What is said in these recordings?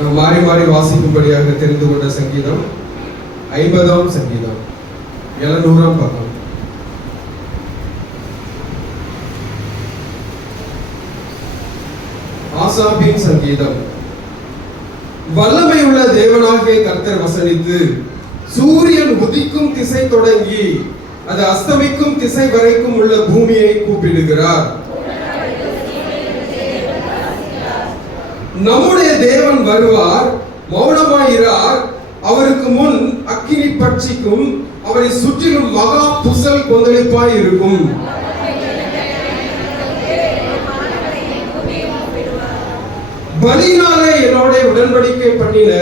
மாறி மாறி வாசிக்கும்படியாக தெரிந்து கொண்ட சங்கீதம் ஐம்பதாம் சங்கீதம். எழுநூறாம் பக்கம். ஆசாபின் சங்கீதம். வல்லமை உள்ள தேவனாகிய கர்த்தர் வசனித்து சூரியன் உதிக்கும் திசை தொடங்கி அது அஸ்தமிக்கும் திசை வரைக்கும் உள்ள பூமியை கூப்பிடுகிறார். நம்முடைய தேவன் வருவார் மௌனமாயிரார். அவருக்கு முன் அக்கினி பட்சிக்கும் அவரை சுற்றிலும் மகா புசல் கொந்தளிப்பாய் இருக்கும். பலியினாலே என்னோட உடன்படிக்கை பண்ணின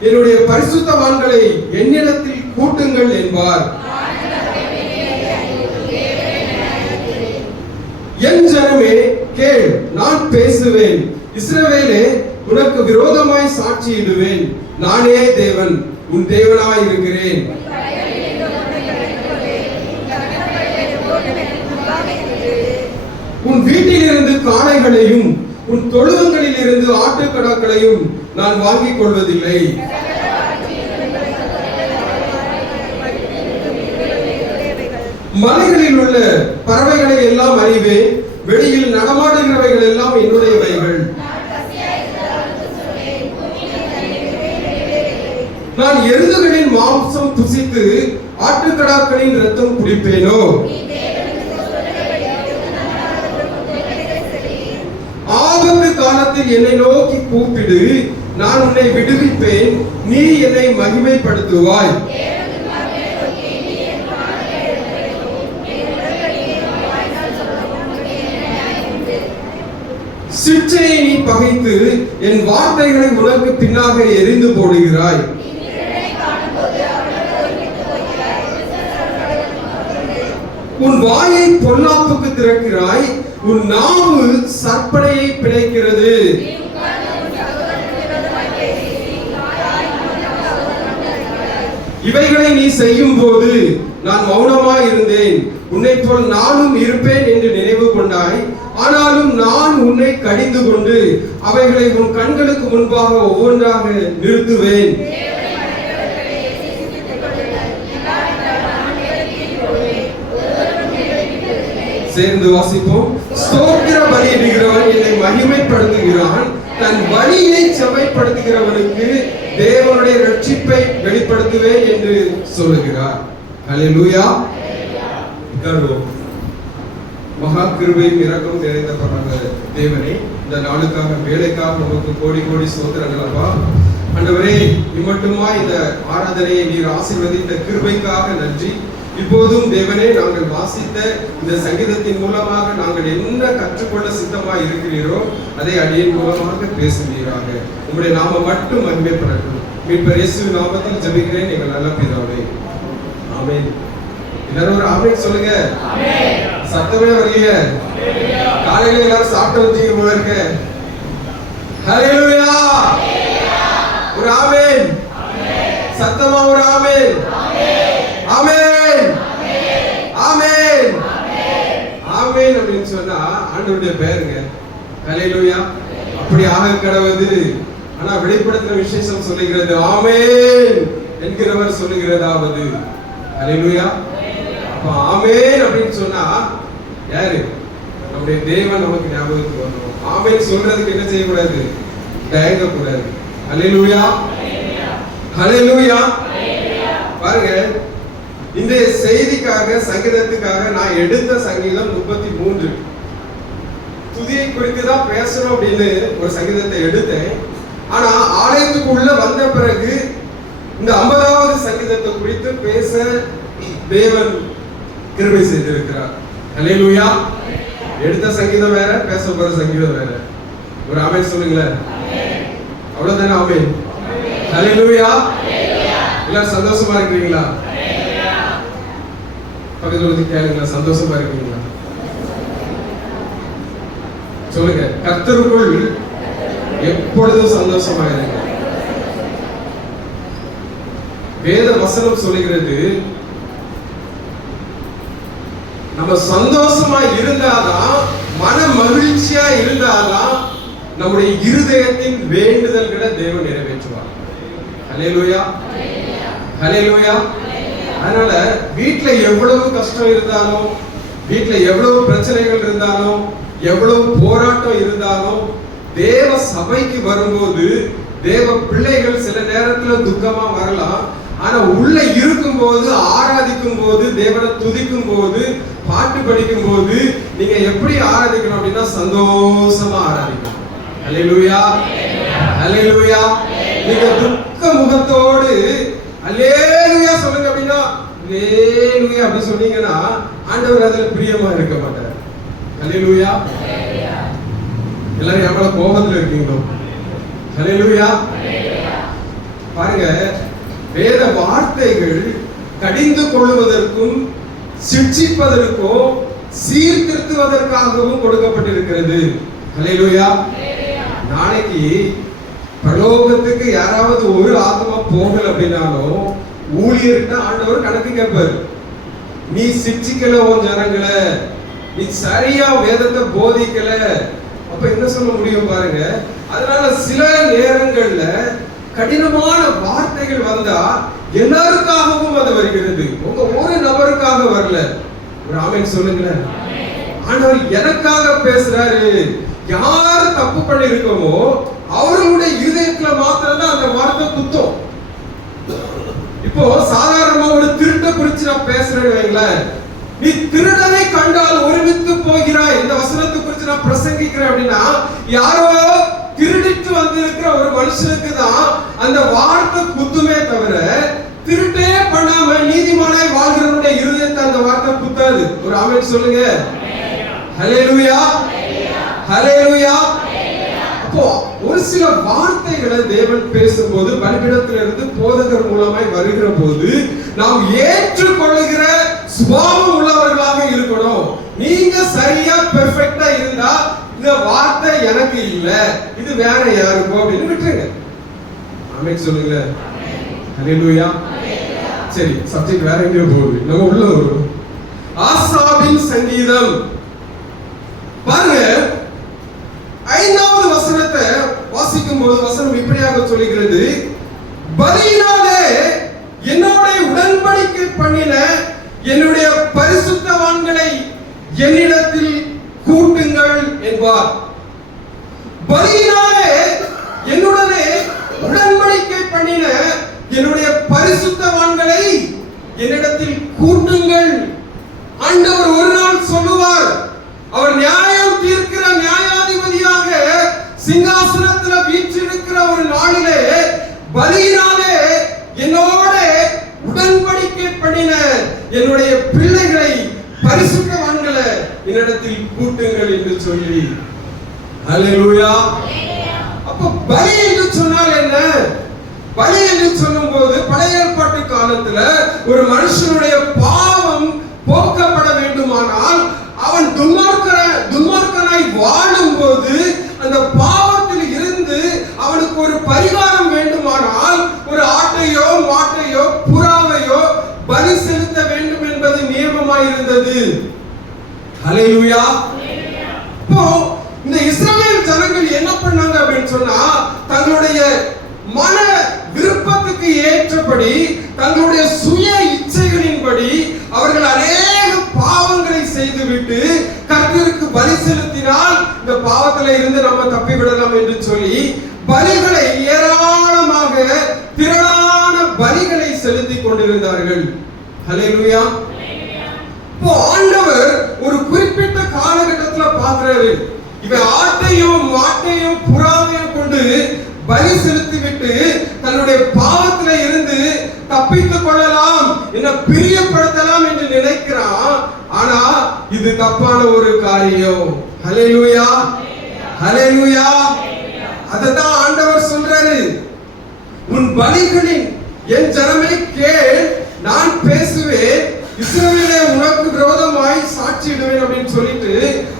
என்னுடைய பரிசுத்தவான்களை என்னிடத்தில் கூட்டுங்கள் என்பார். என் ஜனமே கேள் நான் பேசுவேன். இஸ்ரவேலே உனக்கு விரோதமாய் சாட்சியிடுவேன் நானே தேவன் உன் தேவனாய் இருக்கிறேன். உன் வீட்டிலிருந்து காளைகளையும் உன் தொழுவங்களில் இருந்து ஆட்டுக்கடாக்களையும் நான் வாங்கிக் கொள்வதில்லை. மலைகளில் உள்ள பறவைகளை எல்லாம் அறிவேன் வெளியில் நடமாடுகிறவைகள் எல்லாம் என்னுடையவைகள் நான் எருதுகளின் மாம்சம் புசித்து ஆட்டுக்கடாக்களின் ரத்தம் குடிப்பேனோ? ஆபத்து காலத்தில் என்னை நோக்கி கூப்பிடு நான் உன்னை விடுவிப்பேன் நீ என்னை மகிமைப்படுத்துவாய். சிற்சையை நீ பகைத்து என் வார்த்தைகளை உனக்கு பின்னாக எரிந்து போடுகிறாய். உன் வாயை பொல்லாப்புக்கு திறக்கிறாய் உன் நாவு சற்பனையை பிழைக்கிறது இவைகளை நீ செய்யும் போது நான் மௌனமாய் இருந்தேன். உன்னை போல் நானும் இருப்பேன் என்று நினைவு கொண்டாய். ஆனாலும் நான் உன்னை கடிந்து கொண்டு அவைகளை உன் கண்களுக்கு முன்பாக ஒவ்வொன்றாக நிறுத்துவேன். சேர்ந்து வாசிப்போம். ஸ்தோத்திர பலியிடுகிறவன் என்னை மகிமைப்படுத்துகிறான். தன் வழியை செம்மைப்படுத்துகிறவனுக்கு தேவனுடைய ரட்சிப்பை வெளிப்படுத்துவேன் என்று சொல்லுகிறார். ஹalleluya உட்காருவோம். மகா கிருபையும் இறக்கம் நிறைந்த பண்ணாங்க தேவனே இந்த நாளுக்காக வேலைக்காக நமக்கு கோடி கோடி சோத்திரங்கள் அப்பா. அண்டவரே இம்மட்டுமா இந்த ஆராதனையை நீர் ஆசீர்வதித்த கிருபைக்காக நன்றி. இப்போதும் தேவனே நாங்கள் வாசித்த இந்த சங்கீதத்தின் மூலமாக நாங்கள் என்ன கற்றுக்கொள்ள சித்தமாக இருக்கிறீரோ அதை அடியின் மூலமாக பேசுவீராக. உங்களுடைய நாம மட்டும் மகிமைப்படட்டும் மீட்பர் இயேசு நாமத்தில் ஜெபிக்கிறேன் எங்கள் நல்ல பிதாவே ஆமென். எல்லாரும் ஒரு ஆமென் சொல்லுங்க. சத்தமே வரலையே காலையில எல்லாரும் சாப்பிட்டு வச்சுக்கிற போல இருக்க. ஒரு ஆமென். சத்தமா ஒரு ஆமென். ஆமென் ஆமென் அப்படின்னு சொன்னா ஆண்டவருடைய பெயருங்க. ஹalleluya. அப்படி ஆக கடவுது. ஆனா வெளிப்படுத்துற விசேஷம் சொல்லுகிறது ஆமே என்கிறவர் சொல்லுகிறதாவது. அலையிலுயா அப்ப ஆமென் அப்படின்னு சொன்னா யாரு? நம்முடைய தேவன் நமக்கு ஞாபகத்துக்கு வரணும் ஆமென் சொல்றதுக்கு என்ன செய்யக்கூடாது? தயங்க கூடாது அலையிலுயா ஹalleluya. பாருங்க இந்த செய்திக்காக சங்கீதத்துக்காக நான் எடுத்த சங்கீதம் முப்பத்தி மூன்று. துதியை குறித்து தான் பேசணும் அப்படின்னு ஒரு சங்கீதத்தை எடுத்தேன். ஆனா ஆலயத்துக்கு உள்ள வந்த பிறகு இந்த ஐம்பதாவது சங்கீதத்தை குறித்து பேச தேவன் கிருபை செய்திருக்கிறார். ஹalleluya எடுத்த சங்கீதம் வேற பேச போற சங்கீதம் வேற. ஒரு அமை சொல்லுங்களேன். அவ்வளவுதானே ஆமென்? ஹalleluya எல்லாரும் சந்தோஷமா இருக்கிறீங்களா? பக்கத்துல வந்து கேளுங்களா சந்தோஷமா இருக்கீங்களா? சொல்லுங்க கர்த்தருக்குள் எப்பொழுதும் சந்தோஷமா இருங்க. வேத வசனம் சொல்லுகிறது நம்ம சந்தோஷமா இருந்தாதான் மன மகிழ்ச்சியா இருந்தாதான் நம்முடைய இருதயத்தின் வேண்டுதல்களை தேவன் நிறைவேற்றுவார். ஹalleluya. ஹalleluya. அதனால வீட்டில் எவ்வளவு கஷ்டம் இருந்தாலும் வீட்டில் எவ்வளவு பிரச்சனைகள் இருந்தாலும் எவ்வளவு போராட்டம் இருந்தாலும் தேவ சபைக்கு வரும்போது தேவ பிள்ளைகள் சில நேரத்துல துக்கமா வரலாம். ஆனா உள்ள இருக்கும்போது ஆராதிக்கும் போது தேவனை துதிக்கும் போது பாட்டு படிக்கும் போது நீங்க எப்படி ஆராதிக்கணும் அப்படின்னா சந்தோஷமா ஆராதிக்கணும். அல்லேலூயா அல்லேலூயா நீங்க துக்க முகத்தோடு அலேலுயா சொல்லுங்க அப்படின்னா அலேலுயா அப்படி சொன்னீங்கன்னா ஆண்டவர் அதுல பிரியமா இருக்க மாட்டார். அலேலுயா எல்லாரும் எவ்வளவு கோபத்துல இருக்கீங்களோ? அலேலுயா பாருங்க வேத வார்த்தைகள் கடிந்து கொள்வதற்கும் சிட்சிப்பதற்கும் சீர்திருத்துவதற்காகவும் கொடுக்கப்பட்டிருக்கிறது. ஹalleluya நாளைக்கு பரலோகத்துக்கு யாராவது ஒரு ஆத்மா போகல அப்படின்னாலும் ஊழியர்கிட்ட ஆண்டவர் கணக்கு கேட்பாரு. நீ சிட்சிக்கல உன் ஜனங்களை. நீ சரியா வேதத்தை போதிக்கல. அப்ப என்ன சொல்ல முடியும் பாருங்க. அதனால சில நேரங்கள்ல கடினமான வார்த்தைகள் வந்தா எல்லாருக்காகவும் அது வருகிறது. உங்க ஒரு நபருக்காக வரல. ஒரு ஆமென் சொல்லுங்களேன். ஆண்டவர் எனக்காக பேசுறாரு. யார் தப்பு பண்ணிருக்கோமோ அவர்களுடைய இருதயத்துல மாத்திரம் அந்த வார்த்தை குத்தம். இப்போ சாதாரணமா ஒரு திருட்ட குறிச்சு நான் பேசுறேன்னு வைங்களேன். நீ திருடனை கண்டால் ஒருமித்து போகிறாய். இந்த வசனத்தை குறித்து நான் பிரசங்கிக்கிறேன் அப்படின்னா யாரோ திருடிட்டு வந்திருக்கிற ஒரு மனுஷனுக்கு தான் அந்த வார்த்தை குத்துமே தவிர திருட்டே பண்ணாம நீதிமானாய் வாழ்கிறவனுடைய இருதயத்தை அந்த வார்த்தை குத்தாது. ஒரு ஆமென் சொல்லுங்க. ஹalleluya ஹalleluya அப்போ ஒரு சில வார்த்தைகளை தேவன் பேசும்போது பலிபிடத்திலிருந்து போதகர் மூலமாய் வருகிற போது நாம் ஏற்றுக்கொள்ளுகிற சுபாவம் உள்ளவர்களாக இருக்கணும். நீங்க சரியா பெர்ஃபெக்டா இருந்தா இந்த வார்த்தை எனக்கு இல்ல. இது வேற யாருக்கும் அப்படின்னு விட்டுருங்க. ஆமென் சொல்லுங்க. ஹalleluya சரி சப்ஜெக்ட் வேற எங்கேயோ போகுது. நம்ம உள்ள வரும். ஆசாபின் சங்கீதம். பாருங்க ஐந்தாவது வசனத்தை வாசிக்கும் போது வசனம் இப்படியாக சொல்லுகிறது. பலியினாலே என்னோட உடன்படிக்கை பண்ணின என்னுடைய பரிசுத்தவான்களை என்னிடத்தில் கூட்டுங்கள் என்பார். பலியினாலே என்னுடனே உடன்படிக்கை பண்ணின என்னுடைய பரிசுத்தவான்களை என்னிடத்தில் கூட்டுங்கள். ஆண்டவர் ஒரு நாள் சொல்லுவார் அவர் நியாயம் சிங்காசனத்துல வீற்றிருக்கிற ஒரு நாளிலே பலியினாலே என்னோட உடன்படிக்கை பண்ணின என்னுடைய பிள்ளைகளை பரிசுத்தவான்களை என்னிடத்தில் கூட்டுங்கள் என்று சொல்லி. அலையூயா அப்ப பலி என்று சொன்னால் என்ன? பலி என்று சொல்லும்போது பழைய ஏற்பாட்டு காலத்துல ஒரு மனுஷனுடைய பாவம் போக்கப்பட வேண்டுமானால் அவன் துன்மார்க்கர துன்மார்க்கனாய் வாழும்போது அந்த பாவத்தில் இருந்து அவனுக்கு ஒரு பரிகாரம் வேண்டுமானால் ஒரு ஆட்டையோ மாட்டையோ புறாவையோ பலி செலுத்த வேண்டும் என்பது நியமமாய் இருந்தது ஹalleluya இப்போ இந்த இஸ்ரவேல் ஜனங்கள் என்ன பண்ணாங்க அப்படின்னு சொன்னா தங்களுடைய மன விருப்பத்துக்கு ஏற்றபடி தங்களுடைய சுய இச்சைகளின்படி அவர்கள் அநேக பாவங்களை செய்துவிட்டு கர்த்தருக்கு பலி செலுத்தினால் இந்த பாவத்துல இருந்து நம்ம தப்பி விடலாம் என்று சொல்லி பலிகளை ஏராளமாக திரளான பலிகளை செலுத்திக் கொண்டிருந்தார்கள் ஹalleluya இப்போ ஆண்டவர் ஒரு குறிப்பிட்ட காலகட்டத்துல பார்க்கிறாரு இவன் ஆட்டையும் மாட்டையும் புறாவையும் கொண்டு பலி செலுத்திவிட்டு தன்னுடைய பாவத்துல இருந்து தப்பித்துக் கொள்ளலாம் என்ன பிரியப்படுத்தலாம் என்று நினைக்கிறான். ஆனா இது தப்பான ஒரு காரியம். ஹalleluya. ஹalleluya. அததான் ஆண்டவர் சொல்றாரு. உன் பலிகளின் என் ஜனமே கேள் நான் பேசுவேன் இஸ்ரவேலே உனக்கு விரோதமாய் சாட்சியிடுவேன் அப்படின்னு சொல்லிட்டு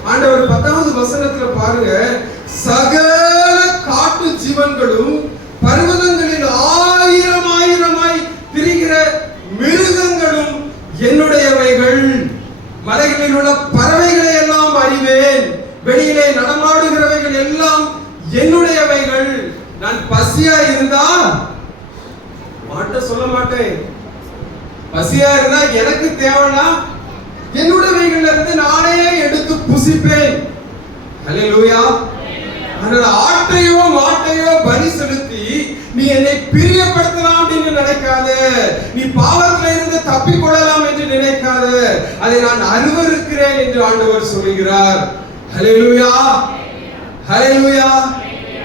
ஆண்டவர் பத்தாவது வசனத்துல பாருங்க சகல காட்டு ஜீவன்களும் பர்வதங்களில் ஆயிரம் ஆயிரமாய் திரிகிற மிருகங்களும் என்னுடையவைகள். மலைகளில் உள்ள பறவைகளை எல்லாம் அறிவேன். வெளியிலே நடமாடுகிறவைகள் எல்லாம் என்னுடையவைகள். நான் பசியா இருந்தா? மாட்ட சொல்ல மாட்டேன். பசியா இருந்தா எனக்கு தேவைன்னா என்னுடையவைகள்ல இருந்து நானே எடுத்து புசிப்பேன். ஹalleluya. அதனால ஆட்டையோ மாட்டையோ பலி செலுத்தி நீ என்னை பிரியப்படுத்தலாம் அப்படின்னு நினைக்காத. நீ பாவத்துல இருந்து தப்பிக் கொள்ளலாம் என்று நினைக்காத. அதை நான் அருவருக்கிறேன் என்று ஆண்டவர் சொல்கிறார். ஹalleluya. ஹalleluya.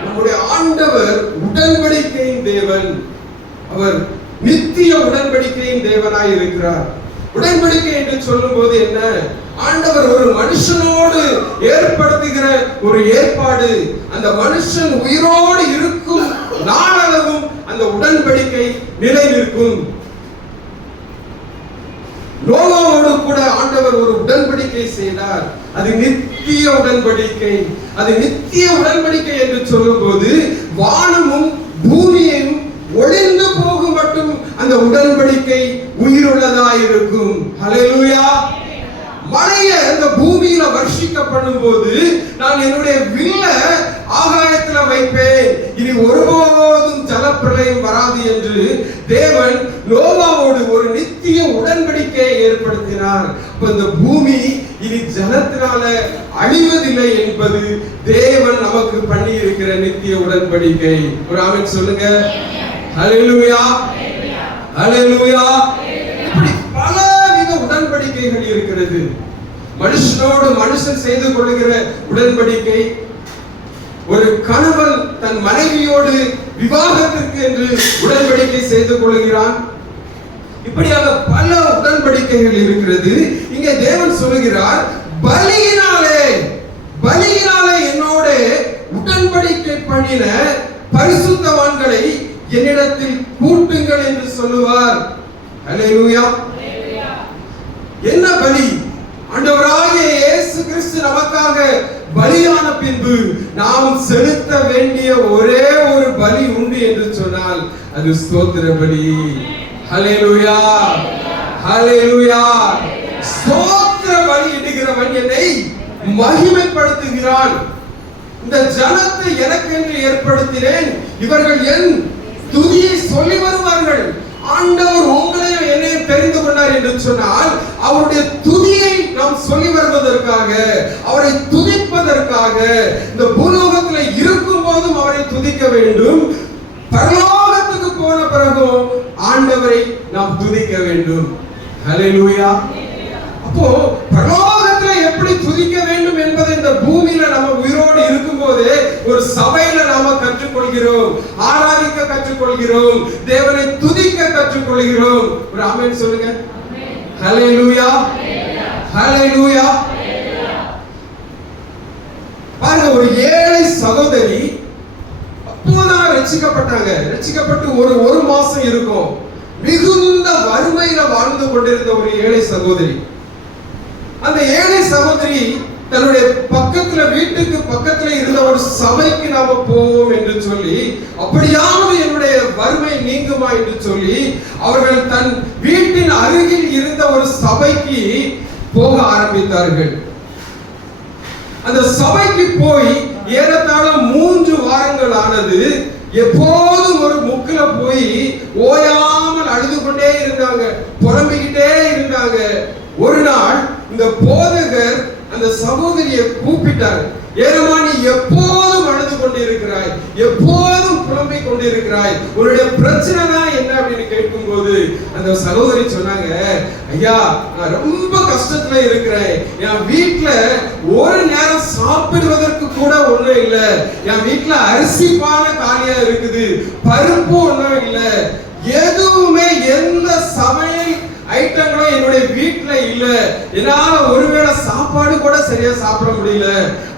நம்முடைய ஆண்டவர் உடன்படிக்கையின் தேவன். அவர் நித்திய உடன்படிக்கையின் தேவனாய் இருக்கிறார். உடன்படிக்கை என்று சொல்லும் போது என்ன? ஆண்டவர் ஒரு மனுஷனோடு ஏற்படுத்துகிற ஒரு ஏற்பாடு. அந்த மனுஷன் உயிரோடு இருக்கும் நாளளவும் அந்த உடன்படிக்கை நிலைநிற்கும். கூட ஆண்டவர் ஒரு உடன்படிக்கை செய்தார். அது நித்திய உடன்படிக்கை. அது நித்திய உடன்படிக்கை என்று சொல்லும் போது வானமும் பூமியையும் ஒளிர் அந்த உடன்படிக்கை உயிருள்ளதா இருக்கும். ஹalleluya மழைய இந்த பூமியில வர்ஷிக்கப்படும் போது நான் என்னுடைய வில்ல ஆகாயத்துல வைப்பேன். இனி ஒருபோதும் ஜலப்பிரளயம் வராது என்று தேவன் லோமாவோடு ஒரு நித்திய உடன்படிக்கையை ஏற்படுத்தினார். இந்த பூமி இனி ஜலத்தினால அழிவதில்லை என்பது தேவன் நமக்கு பண்ணி இருக்கிற நித்திய உடன்படிக்கை. ஒரு ஆமென் சொல்லுங்க. ஹalleluya இப்படி பலவித உடன்படிக்கைகள் இருக்கிறது. மனுஷனோடு மனுஷன் செய்து கொள்கிற உடன்படிக்கை ஒரு கணவன் தன் மனைவியோடு விவாகத்திற்கு என்று உடன்படிக்கை செய்து கொள்கிறான் இப்படியாக பல உடன்படிக்கைகள் இருக்கிறது. இங்கே தேவன் சொல்லுகிறார் பலியினாலே பலியினாலே என்னோட உடன்படிக்கை பண்ணின பரிசுத்தவான்களை என்னிடத்தில் கூட்டுங்கள் என்று சொல்லுவார். ஹalleluya என்ன பலி? ஆண்டவராகிய இயேசு கிறிஸ்து நமக்காக பலியான பின்பு நாம் செலுத்த வேண்டிய ஒரே ஒரு பலி உண்டு என்று சொன்னால் அது ஸ்தோத்திர பலி. ஹalleluya ஹalleluya ஸ்தோத்திர பலி இடுகிறவன் என்னை மகிமைப்படுத்துகிறான். இந்த ஜனத்தை எனக்கென்று ஏற்படுத்தினேன். இவர்கள் என் துதியை சொல்லி வருவார்கள். ஆண்டவர் உங்களையும் என்னையும் தெரிந்து கொண்டார் என்று சொன்னால் அவருடைய துதியை நாம் சொல்லி வருவதற்காக அவரை துதிப்பதற்காக இந்த பூலோகத்தில் இருக்கும் போதும் அவரை துதிக்க வேண்டும். பரலோகத்துக்கு போன பிறகும் ஆண்டவரை நாம் துதிக்க வேண்டும். ஹalleluya அப்போ பரலோக எப்படி துதிக்க வேண்டும் என்பதை இந்த பூமியில நம்ம உயிரோடு இருக்கும்போது ஒரு சபையில நாம கற்றுக்கொள்கிறோம். ஆராதிக்க கற்றுக்கொள்கிறோம். தேவனை துதிக்க கற்றுக்கொள்கிறோம். ஒரு ஆமென் சொல்லுங்க. ஹலே லூயா ஹலே லூயா பாருங்க ஒரு ஏழை சகோதரி அப்போதான் ரசிக்கப்பட்டாங்க ரசிக்கப்பட்டு ஒரு ஒரு மாசம் இருக்கும். மிகுந்த வறுமையில வாழ்ந்து கொண்டிருந்த ஒரு ஏழை சகோதரி. அந்த ஏழை சகோதரி தன்னுடைய பக்கத்துல வீட்டுக்கு பக்கத்துல இருந்த ஒரு சபைக்கு நாம போவோம் என்று சொல்லி அப்படியாவது என்னுடைய வறுமை நீங்குமா என்று சொல்லி அவர்கள் தன் வீட்டின் அருகில் இருந்த ஒரு சபைக்கு போக ஆரம்பித்தார்கள். அந்த சபைக்கு போய் ஏறத்தாழ மூன்று வாரங்கள் ஆனது எப்போதும் ஒரு முக்கில போய் ஓயாமல் அழுது கொண்டே இருந்தாங்க புறம்பிக்கிட்டே இருந்தாங்க. ஒரு நாள் இந்த போதகர் அந்த சகோதரியை கூப்பிட்டார். ஏறமா நீ எப்போதும் அழுது கொண்டிருக்கிறாய் எப்போதும் புலம்பிக் கொண்டிருக்கிறாய். உன்னுடைய பிரச்சனை தான் என்ன? அப்படின்னு கேட்கும் போது அந்த சகோதரி சொன்னாங்க ஐயா நான் ரொம்ப கஷ்டத்துல இருக்கிறேன். என் வீட்டுல ஒரு நேரம் சாப்பிடுவதற்கு கூட ஒண்ணும் இல்ல. என் வீட்டுல அரிசி பானை காலியா இருக்குது பருப்பு ஒண்ணும் இல்ல. எதுவுமே எந்த சமையல் ஐட்டங்களும் என்னுடைய வீட்ல இல்ல. என்னால ஒருவேளை சாப்பாடு கூட சரியா சாப்பிட முடியல.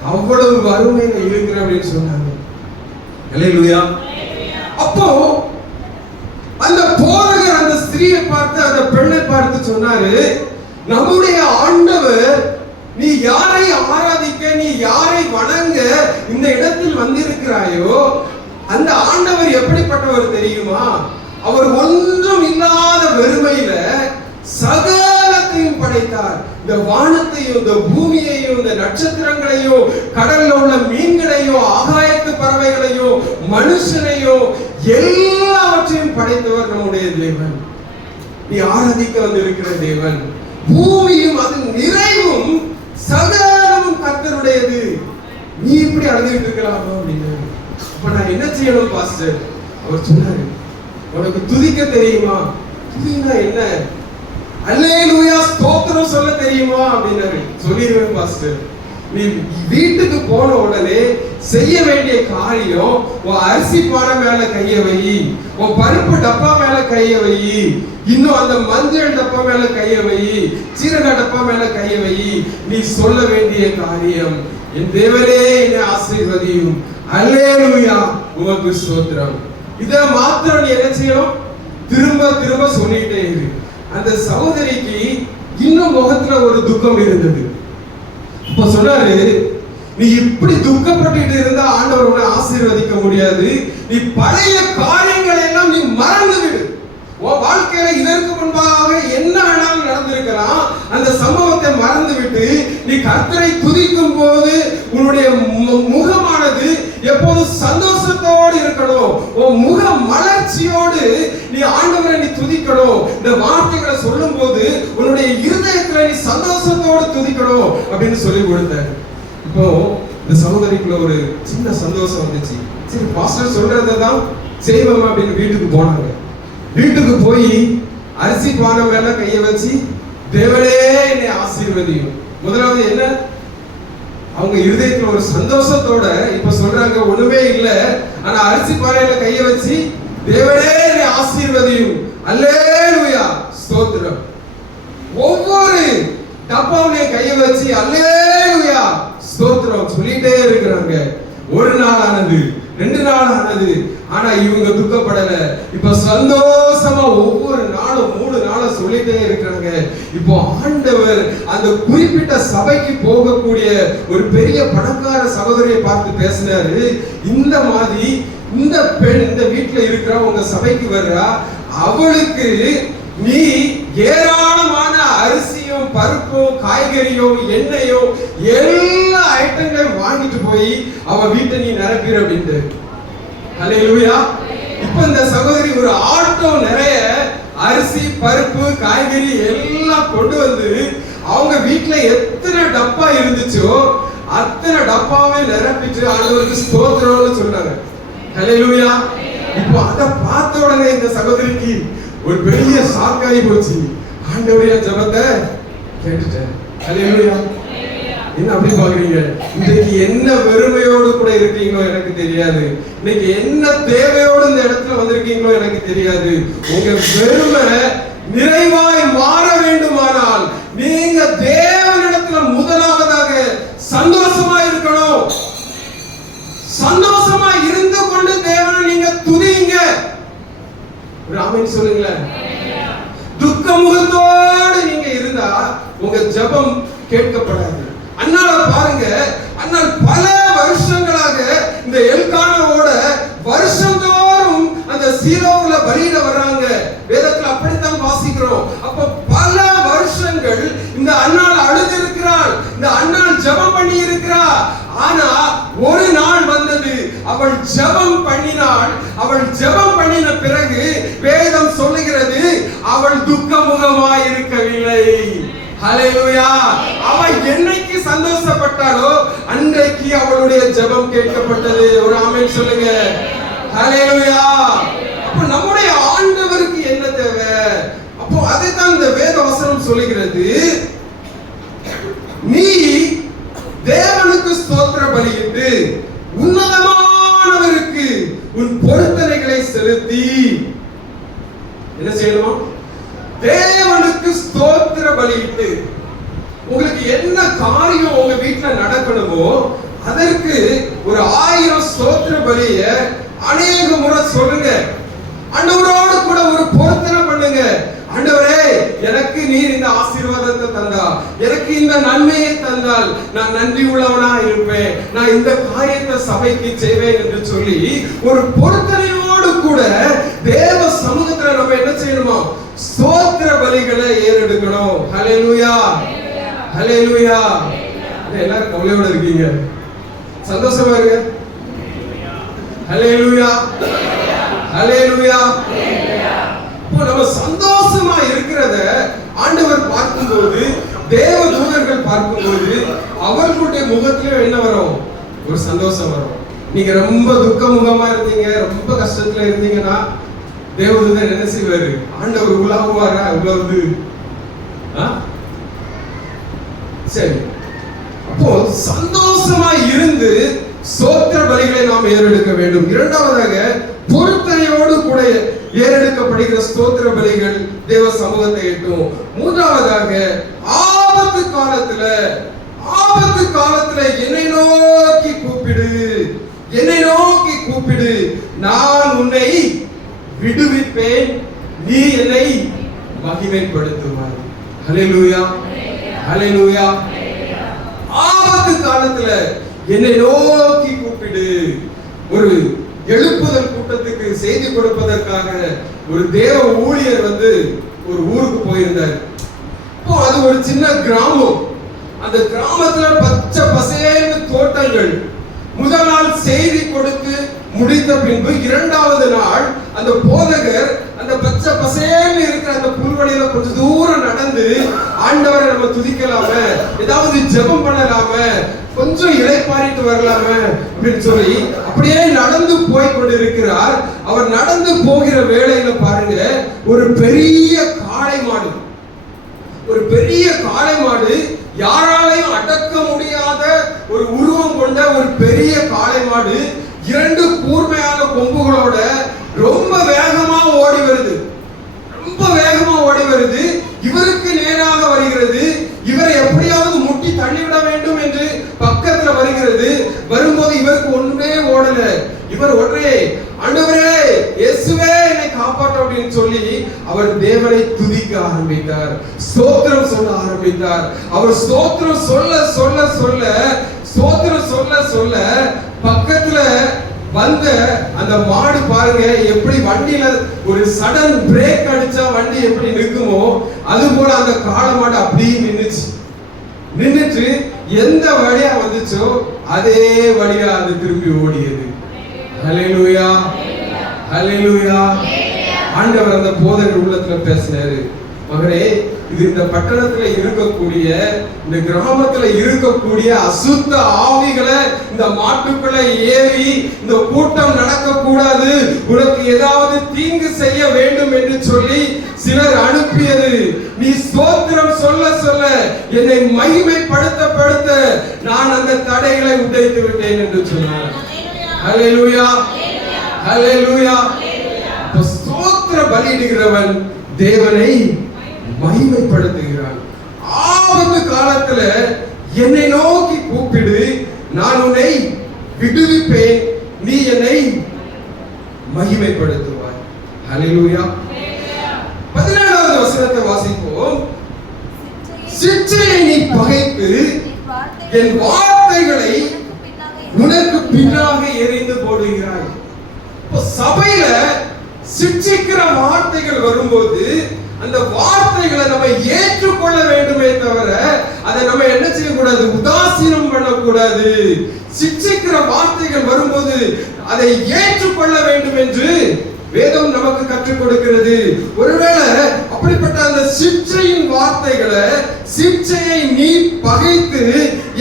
அவ்வளவு வறுமையில இருக்கிறேன் அப்படின்னு சொன்னாங்க. இல்லையா அப்போ அந்த போதகர் அந்த ஸ்திரியை பார்த்து அந்த பெண்ணை பார்த்து சொன்னாரு நம்முடைய ஆண்டவர் நீ யாரை ஆராதிக்க நீ யாரை வணங்க இந்த இடத்தில் வந்திருக்கிறாயோ அந்த ஆண்டவர் எப்படிப்பட்டவர் தெரியுமா? அவர் ஒன்றும் இல்லாத வெறுமையில சகலத்தையும் படைத்தார். இந்த வானத்தையும் இந்த பூமியையும் இந்த நட்சத்திரங்களையும் கடல்ல உள்ள மீன்களையும் ஆகாயத்து பறவைகளையும் மனுஷனையும் எல்லாவற்றையும் படைத்தவர் நம்முடைய தேவன். நீ ஆராதிக்க வந்திருக்கிற தேவன். பூமியும் அதன் நிறைவும் சகலமும் கத்தருடையது நீ இப்படி அழுதுகிட்டு இருக்கலாமா அப்படின்னு. அப்ப நான் என்ன செய்யணும் பாஸ்டர்? அவர் சொன்னாரு உனக்கு துதிக்க தெரியுமா? துதினா என்ன? அல்லேலூயா ஸ்தோத்திரம் சொல்ல தெரியுமா அப்படின்னாரு. சொல்லிடுவேன் பாஸ்டர் நீ வீட்டுக்கு போன உடனே செய்ய வேண்டிய காரியம் உன் அரிசி பானை மேல கைய வை உன் பருப்பு டப்பா மேல கைய வை இன்னும் அந்த மஞ்சள் டப்பா மேல கைய வை சீரக டப்பா மேல கைய வை நீ சொல்ல வேண்டிய காரியம். என் தேவனே என்னை ஆசீர்வதியும். அல்லேலூயா உமக்கு ஸ்தோத்திரம். இத மாத்திரம் நீ என்ன செய்யணும்? திரும்ப திரும்ப சொல்லிட்டே இருக்கு அந்த சகோதரிக்கு இன்னும் முகத்துல ஒரு துக்கம் இருந்தது. இப்ப சொன்னாரு நீ இப்படி துக்கப்பட்டுட்டு இருந்தா ஆண்டவர் உன்னை ஆசீர்வதிக்க முடியாது. நீ பழைய காரியங்களை எல்லாம் நீ மறந்து விடு. உன் வாழ்க்கையில இதற்கு முன்பாக என்ன வேணாலும் நடந்திருக்கலாம். அந்த சம்பவத்தை மறந்து விட்டு நீ கர்த்தரை துதிக்கும் போது உன்னுடைய மு- முகமானது எப்போதும் சந்தோஷத்தோடு இருக்கணும். உன் முக மலர்ச்சியோடு நீ ஆண்டவரை நீ துதிக்கணும். இந்த வார்த்தைகளை சொல்லும் போது உன்னுடைய இருதயத்துல நீ சந்தோஷத்தோடு துதிக்கணும் அப்படின்னு சொல்லி கொடுத்த இப்போ இந்த சகோதரிக்குள்ள ஒரு சின்ன சந்தோஷம் வந்துச்சு. சரி பாஸ்டர் சொல்றதை தான் செய்வோம் அப்படின்னு வீட்டுக்கு போனாங்க. வீட்டுக்கு போய் அரிசி பானை மேல கைய வச்சு தேவனே என்னை ஆசீர்வதியும். முதலாவது என்ன? அவங்க இருதயத்துல ஒரு சந்தோஷத்தோட இப்ப சொல்றாங்க ஒண்ணுமே இல்ல. ஆனா அரிசி பானையில கைய வச்சு தேவனே என்னை ஆசீர்வதியும். அல்லேலுயா ஸ்தோத்திரம். ஒவ்வொரு டப்பாவிலையும் கைய வச்சு அல்லேலுயா ஸ்தோத்திரம் சொல்லிட்டே இருக்கிறாங்க. ஒரு நாள் ஆனது ரெண்டு நாள் ஆனது ஆனா இவங்க துக்கப்படல. இப்ப சந்தோஷமா ஒவ்வொரு நாளும் மூணு நாளும் சொல்லிட்டே இருக்கிறாங்க இப்போ ஆண்டவர் அந்த குறிப்பிட்ட சபைக்கு போகக்கூடிய ஒரு பெரிய பணக்கார சகோதரியை பார்த்து பேசினாரு. இந்த மாதிரி இந்த பெண் இந்த வீட்டுல இருக்கிற உங்க சபைக்கு வர்றா? அவளுக்கு நீ ஏராளமான அரிசியும் பருப்பும் காய்கறியும் எண்ணெயும் எல்லா ஐட்டங்களையும் வாங்கிட்டு போய் அவ வீட்டை நீ நிரப்பிடு அப்படின்ட்டு. ஹalleluya. இப்ப இந்த சகோதரி ஒரு ஆட்டோ நிறைய அரிசி பருப்பு காய்கறி எல்லாம் கொண்டு வந்து அவங்க வீட்டில் எத்தனை டப்பா இருந்துச்சோ அத்தனை டப்பாவே நிரப்பிட்டு ஆண்டவருக்கு ஸ்தோத்திரம்னு சொன்னாங்க ஹalleluya. இப்போ அதை பார்த்த உடனே இந்த சகோதரிக்கு ஒரு பெரிய ஷாக் ஆகி போச்சு. ஆண்டவரையா ஜபத்தை கேட்டுட்டேன். ஹalleluya. என்ன அப்படி பாக்குறீங்க இன்னைக்கு என்ன வெறுமையோடு கூட இருக்கீங்களோ எனக்கு தெரியாது. இன்னைக்கு என்ன தேவையோடு இந்த இடத்துல வந்திருக்கீங்களோ எனக்கு தெரியாது. உங்க வெறுமை நிறைவாய் மாற வேண்டுமானால் நீங்க தேவனிடத்துல முதலாவதாக சந்தோஷமா இருக்கணும். சந்தோஷமா இருந்து கொண்டு தேவனை நீங்க துதிங்க ஒரு சொல்லுங்களேன். துக்க முகத்தோடு நீங்க இருந்தா உங்க ஜெபம் கேட்கப்படாது. பாருங்க அண்ணா பல வருஷங்களாக இந்த எல்கானாவோட வருஷந்தோறும் அந்த சீரோவுல பலியிட வர்றாங்க. வேதத்துல அப்படித்தான் வாசிக்கிறோம். அப்ப பல வருஷங்கள் இந்த அண்ணால் அழுது இருக்கிறாள் இந்த அண்ணால் ஜெபம் பண்ணி இருக்கிறா ஆனா ஒரு நாள் வந்தது. அவள் ஜெபம் பண்ணினாள். அவள் ஜெபம் பண்ணின பிறகு வேதம் சொல்லுகிறது அவள் துக்க முகமாய் இருக்கவில்லை அவ என்னைக்கு சந்தோஷப்பட்டாளோ அன்றைக்கு அவளுடைய ஜெபம் கேட்கப்பட்டது. ஒரு ஆமென் சொல்லுங்க. ஹalleluya. அப்ப நம்முடைய ஆண்டவருக்கு என்ன தேவை? அப்போ அதைத்தான் இந்த வேத வசனம் சொல்லுகிறது. நீ தேவனுக்கு ஸ்தோத்திர பலியிட்டு உன்னதமா உன் பொருத்தனைகளை செலுத்தி என்ன செய்யணுமா தேவனுக்கு ஸ்தோத்திர பலியிட்டு உங்களுக்கு என்ன காரியம் உங்க வீட்டுல நடக்கணுமோ அதற்கு ஒரு ஆயிரம் ஸ்தோத்திர பலிய அநேக முறை சொல்லுங்க ஆண்டவரோடு கூட ஒரு பொருத்தனை பண்ணுங்க ஆண்டவரே எனக்கு நீர் இந்த ஆசீர்வாதத்தை தந்தா எனக்கு இந்த நன்மையை தந்தால் நான் நன்றி உள்ளவனா இருப்பேன் நான் இந்த காரியத்தை சபைக்கு செய்வேன் என்று சொல்லி ஒரு பொருத்தனையோடு கூட தேவ சமூகத்துல நம்ம என்ன செய்யணுமா ஸ்தோத்திர பலிகளை ஏறெடுக்கணும் ஹalleluya ஹalleluya எல்லாரும் கவலையோட இருக்கீங்க. சந்தோஷமா இருங்க. ஹalleluya ஹalleluya இப்போ நம்ம சந்தோஷமா இருக்கிறத ஆண்டவர் பார்க்கும்போது தேவ தூதர்கள் பார்க்கும்போது அவர்களுடைய முகத்திலே என்ன வரும்? ஒரு சந்தோஷம் வரும். நீங்க ரொம்ப துக்க முகமா இருந்தீங்க ரொம்ப கஷ்டத்துல இருந்தீங்கன்னா தேவதூதன் என்ன செய்வாரு? ஆண்டவர் உலாவுவாரா? உலாவுது. ஆஹ் சரி. அப்போ சந்தோஷமா இருந்து சோத்திர பலிகளை நாம் ஏறெடுக்க வேண்டும். இரண்டாவதாக பொறுத்தனையோடு கூட ஏறெடுக்கப்படுகிற ஸ்தோத்திர பலிகள் தேவ சமூகத்தை எட்டும். மூன்றாவதாக ஆபத்து காலத்துல ஆபத்து காலத்துல என்னை நோக்கி கூப்பிடு. என்னை நோக்கி கூப்பிடு. நான் உன்னை விடுவிப்பேன். நீ என்னை மகிமைப்படுத்துவாய். ஹalleluya. ஹalleluya. ஆபத்து காலத்துல என்னை நோக்கி கூப்பிடு. ஒரு எழுப்புதல் கூட்டத்துக்கு செய்தி கொடுப்பதற்காக ஒரு தேவ ஊழியர் வந்து ஒரு ஊருக்கு போயிருந்தார். இப்போ அது ஒரு சின்ன கிராமம். அந்த கிராமத்துல பச்சை பசேன்னு தோட்டங்கள். முதல் நாள் செய்தி கொடுத்து முடிந்த பின்பு இரண்டாவது நாள் அந்த போதகர் அந்த பச்சை பசேன்னு இருக்கிற அந்த புல்வெளியில கொஞ்சம் தூரம் நடந்து ஆண்டவரை நம்ம துதிக்கலாம ஏதாவது ஜெபம் பண்ணலாம கொஞ்சம் இளைப்பாரிட்டு வரலாம அப்படின்னு சொல்லி அப்படியே நடந்து போய் கொண்டிருக்கிறார் அவர் நடந்து போகிற வேலையில பாருங்க ஒரு பெரிய காளை மாடு. ஒரு பெரிய காளை மாடு யாராலையும் அடக்க முடியாத ஒரு உருவம் கொண்ட ஒரு பெரிய காளை மாடு இரண்டு கூர்மையான கொம்புகளோட ரொம்ப வேகமா ஓடி வருது. ரொம்ப வேகமா ஓடி வருது. இவருக்கு நேராக வருகிறது. இவரை எப்படியாவது முட்டி தள்ளிவிட வேண்டும் என்று பக்கத்துல வருகிறது. வரும்போது இவருக்கு ஒண்ணுமே ஓடல. இவர் ஒன்றே அண்டவரே இயேசுவே என்னை காப்பாற்ற அப்படின்னு சொல்லி அவர் தேவனை துதிக்க ஆரம்பித்தார். ஸ்தோத்திரம் சொல்ல ஆரம்பித்தார். அவர் ஸ்தோத்திரம் சொல்ல சொல்ல சொல்ல சோத்திரம் சொல்ல சொல்ல பக்கத்துல வந்த அந்த மாடு பாருங்க எப்படி வண்டியில ஒரு சடன் பிரேக் அடிச்சா வண்டி எப்படி நிற்குமோ அது போல அந்த காளை மாடு அப்படியே நின்றுச்சு நின்றுட்டு எந்த வழியா வந்துச்சோ அதே வழியா அது திரும்பி ஓடியது. ஹalleluya. ஹalleluya. ஆண்டவர் அந்த போதகர் உள்ளத்துல பேசினாரு. மகனே இது இந்த பட்டணத்துல இருக்கக்கூடிய இந்த கிராமத்துல இருக்கக்கூடிய அசுத்த ஆவிகளை இந்த மாட்டுக்குள்ள ஏறி இந்த கூட்டம் நடக்க கூடாது உனக்கு ஏதாவது தீங்கு செய்ய வேண்டும் என்று சொல்லி சிலர் அனுப்பியது. நீ ஸ்தோத்திரம் சொல்ல சொல்ல என்னை மகிமைப்படுத்த படுத்த நான் அந்த தடைகளை உடைத்து விட்டேன் என்று சொன்னார். ஹalleluya. ஹalleluya. அப்ப ஸ்தோத்திர பலியிடுகிறவன் தேவனை மகிமைப்படுத்துகிறான் ஆபத்து காலத்துல என்னை நோக்கி கூப்பிடு நான் உன்னை விடுவிப்பேன் நீ என்னை மகிமைப்படுத்துவாய். ஹalleluya பதினேழாவது வசனத்தை வாசிப்போம். சிற்றையை நீ பகைத்து என் வார்த்தைகளை உனக்கு பின்னாக எரிந்து போடுகிறாய். இப்போ சபையில சிக்ஷிக்கிற வார்த்தைகள் வரும்போது அந்த வார்த்தைகளை நம்ம ஏற்றுக்கொள்ள வேண்டுமே தவிர அதை நம்ம என்ன செய்யக்கூடாது? உதாசீனம் பண்ணக்கூடாது. சிக்ஷிக்கிற வார்த்தைகள் வரும்போது அதை ஏற்றுக்கொள்ள வேண்டும் என்று வேதம் நமக்கு கற்றுக் கொடுக்கிறது. ஒருவேளை அப்படிப்பட்ட அந்த சிக்ஷையின் வார்த்தைகளை சிக்ஷையை நீ பகைத்து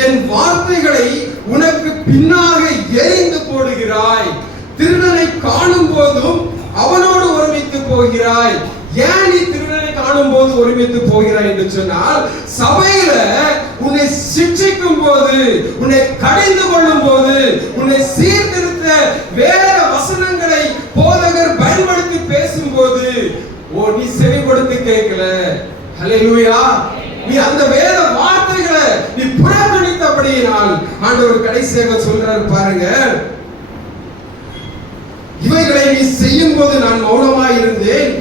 என் வார்த்தைகளை உனக்கு பின்னாக எரிந்து போடுகிறாய். திருடனை காணும் போதும் அவனோடு ஒருமித்து போகிறாய். ஏன் நீ திருடனை காணும் போது ஒருமித்து போகிறாய் என்று சொன்னால் சபையில உன்னை சிக்ஷிக்கும் போது உன்னை கடிந்து கொள்ளும் போது உன்னை சீர்திருத்த வேற வசனங்களை போதகர் பயன்படுத்தி பேசும்போது ஓ நீ செவி கொடுத்து கேட்கல. ஹalleluya. நீ அந்த வேத வார்த்தைகளை நீ புறக்கணித்தபடியினால் ஆண்டவர் கடைசியாக சொல்றாரு பாருங்க. இவைகளை நீ செய்யும் போது நான் மௌனமாய் இருந்தேன்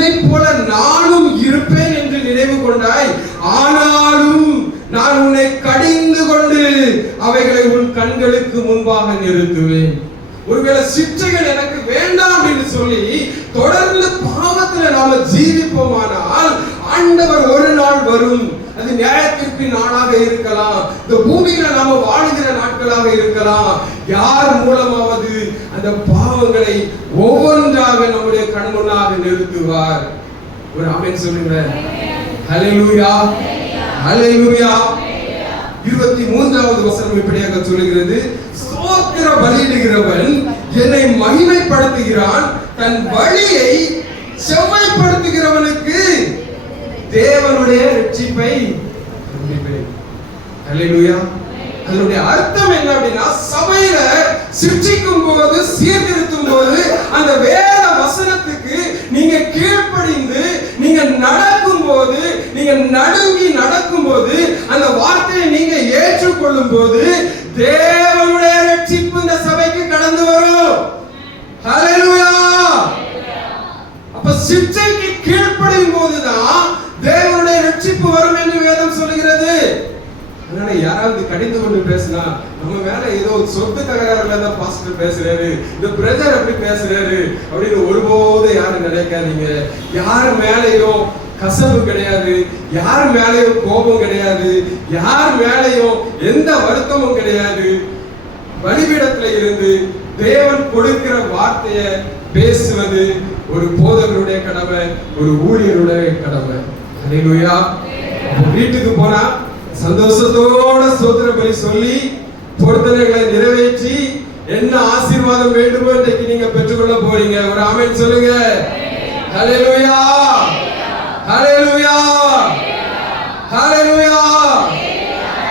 உன்னை போல நானும் இருப்பேன் என்று நினைவு கொண்டாய். ஆனாலும் நான் உன்னை கடிந்து கொண்டு அவைகளை உன் கண்களுக்கு முன்பாக நிறுத்துவேன். ஒருவேளை சிற்றைகள் எனக்கு வேண்டாம் என்று சொல்லி தொடர்ந்து பாவத்துல நாம ஜீவிப்போமானால் ஆண்டவர் ஒரு நாள் வரும். அது நியாயத்திற்கு நாளாக இருக்கலாம். இந்த பூமியில நாம வாழுகிற நாட்களாக இருக்கலாம். யார் மூலமாவது அந்த பாவங்களை ஒவ்வொன்றாக நம்முடைய கண்முன்னாக நிறுத்துவார். ஒரு ஆமென் சொல்லுங்க ஹலெலூயா ஹலெலூயா இருபத்தி மூன்றாவது வசனம் இப்படியாக சொல்லுகிறது. சோத்திர பலியிடுகிறவன் என்னை மகிமைப்படுத்துகிறான். தன் வழியை செம்மைப்படுத்துகிறவனுக்கு தேவனுடைய ரட்சிப்பை அதனுடைய அர்த்தம் என்ன அப்படின்னா சபையில சிக்ஷிக்கும் போது சீர்திருத்தும் போது அந்த வேத வசனத்துக்கு நீங்க கீழ்ப்படிந்து நீங்க நடக்கும் போது நீங்க நடுங்கி நடக்கும் போது அந்த வார்த்தையை நீங்க ஏற்றுக்கொள்ளும் போது தேவனுடைய ரட்சிப்பு இந்த சபைக்கு கடந்து வரும். அப்ப சிக்ஷைக்கு கீழ்ப்படியும் போதுதான் தேவனுடைய ரட்சிப்பு வரும் என்று வேதம் சொல்லுகிறது. அதனால யாராவது கடிந்து கொண்டு பேசினா நம்ம மேல ஏதோ சொத்து தகராறுல தான் பாஸ்டர் பேசுறாரு. இந்த பிரதர் அப்படி பேசுறாரு. அப்படின்னு ஒருபோது யாரும் நினைக்காதீங்க. யார் மேலேயும் கசப்பு கிடையாது. யார் மேலேயும் கோபம் கிடையாது. யார் மேலேயும் எந்த வருத்தமும் கிடையாது. பலிபீடத்துல இருந்து தேவன் கொடுக்கிற வார்த்தையை பேசுவது ஒரு போதகருடைய கடமை ஒரு ஊழியருடைய கடமை. அலையிலுயா வீட்டுக்கு போனா சந்தோஷத்தோட சோத்திர பலி சொல்லி பொருத்தனைகளை நிறைவேற்றி என்ன ஆசீர்வாதம் வேண்டுமோ இன்றைக்கு நீங்க பெற்றுக்கொள்ள போறீங்க. ஒரு ஆமேன் சொல்லுங்க. ஹalleluya. ஹalleluya. ஹalleluya.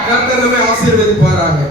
கர்த்தர் நம்மை ஆசீர்வதிப்பாராக.